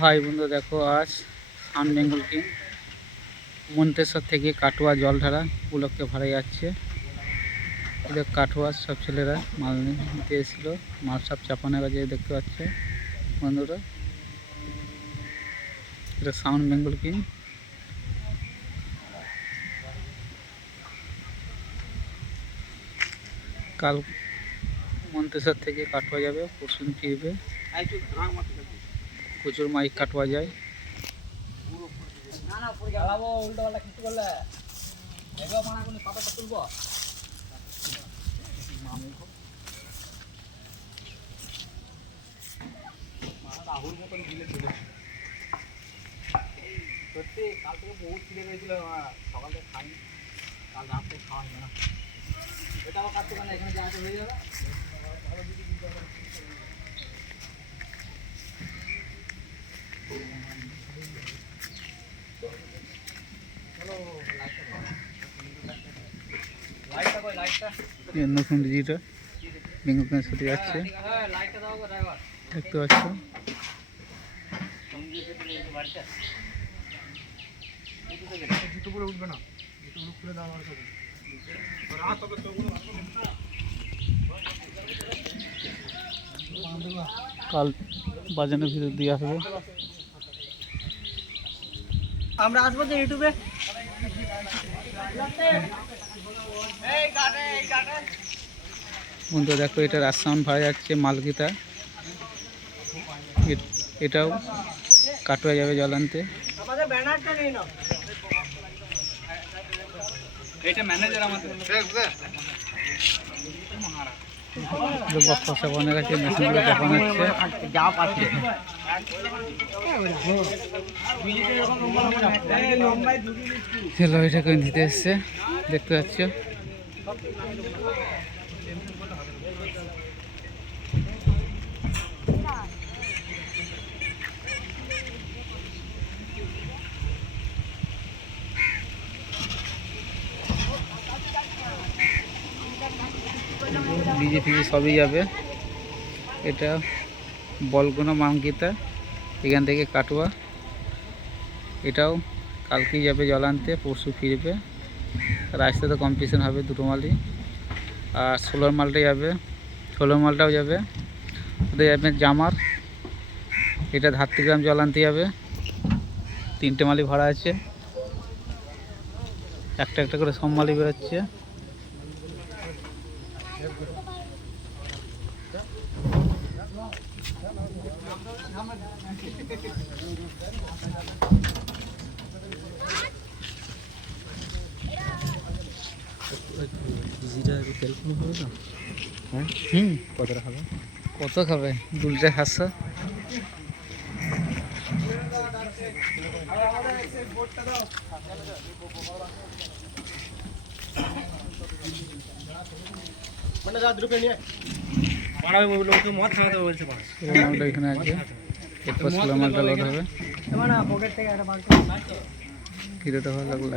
High বন্ধু, দেখো আজ সান বেঙ্গল কিং মন্তেশ্বর থেকে কাটোয়া জল ঢালা উপলক্ষে ভাড়া যাচ্ছে। এদের কাটোয়ার সব ছেলেরা মাল নিতে এসেছিল, মাল সব চাপানোর কাজে দেখতে পাচ্ছে বন্ধুরা। এটা সাউন্ড বেঙ্গল কিং? কাল মন্তেশ্বর থেকে কাটোয়া যাবে পরশু দিন ফিরবে। প্রচুর মাইক কাটোয়া যায়। সত্যি, কাল থেকে থেকে খাইনি। কাল রাত থেকে খাওয়া হলো না এটা আবার কাটতে পারে এখানে জানাতে হয়ে যাবে নতুন ডিজিটাল বেঙ্গল কিংয়ের সাথে যাচ্ছে। দেখতে পাচ্ছ। উঠবে না কাল বাজানোর ভিতর দিয়ে আসবে। আমরা আসব যে ইউটিউবে বন্ধু দেখো এটা রাজসাউন্ড ভাড়া যাচ্ছে মালকিতা। এটাও কাটোয়া যাবে জল আনতে। আমাদের ব্যানারটা নিয়ে নাও এটা ম্যানেজার আমাদের বক্স চাপানোর মেশিন মেশিনগুলো দেখানো হচ্ছে। এটা করে দিতে এসছে দেখতে পাচ্ছ। ডিজে ফিজে সবই যাবে। এটা বলগুনা মাঙ্কিতা এখান থেকে কাটোয়া। এটাও কালকেই যাবে জল আনতে, পরশু ফিরবে। রাস্তাতে কম্পিটিশন হবে দুটো মালই। আর ষোলোর মালটা যাবে, ষোলোর মালটাও যাবে। ওদের যাবে জামার। এটা ধাত্রিগ্রাম জল আনতে যাবে। তিনটে মালই ভাড়া আছে। একটা একটা করে সব মালই বেরোচ্ছে। হুম কতটা খাবে কত খাবে দু লিটার খাচ্ছ মানে যা দ্রুপে নিয়ে পাড়াবে বললো তো মদ খাওয়াতে বলছে পাড়া ষোলো মালটা এখানে আছে এরপর ষোলো মালটা লোড হবে মানে পকেট থেকে একটা বার ভিডিওটা ভালো লাগলো